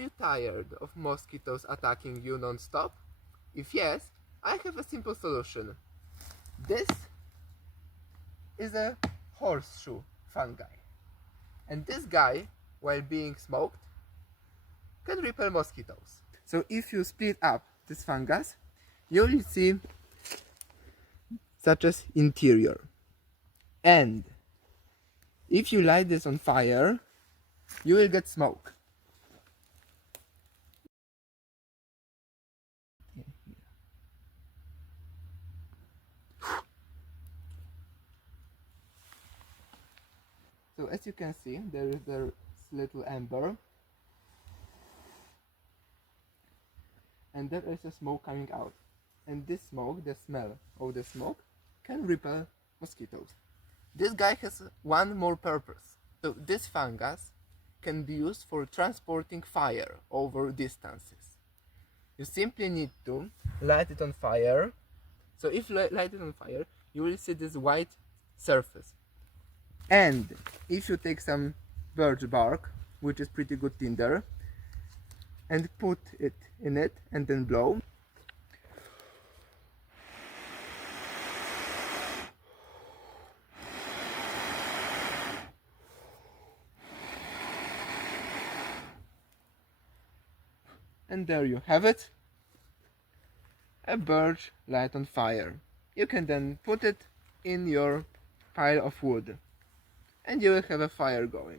Are you tired of mosquitoes attacking you non-stop? If yes, I have a simple solution. This is a horseshoe fungi. And this guy, while being smoked, can repel mosquitoes. So if you split up this fungus, you will see such as interior. And if you light this on fire, you will get smoke. So as you can see, there is this little ember, and there is a smoke coming out. And this smoke, the smell of the smoke, can repel mosquitoes. This guy has one more purpose. So this fungus can be used for transporting fire over distances. You simply need to light it on fire. So if you light it on fire, you will see this white surface. And if you take some birch bark, which is pretty good tinder, and put it in it and then blow, and there you have it, a birch light on fire. You can then put it in your pile of wood, and you will have a fire going.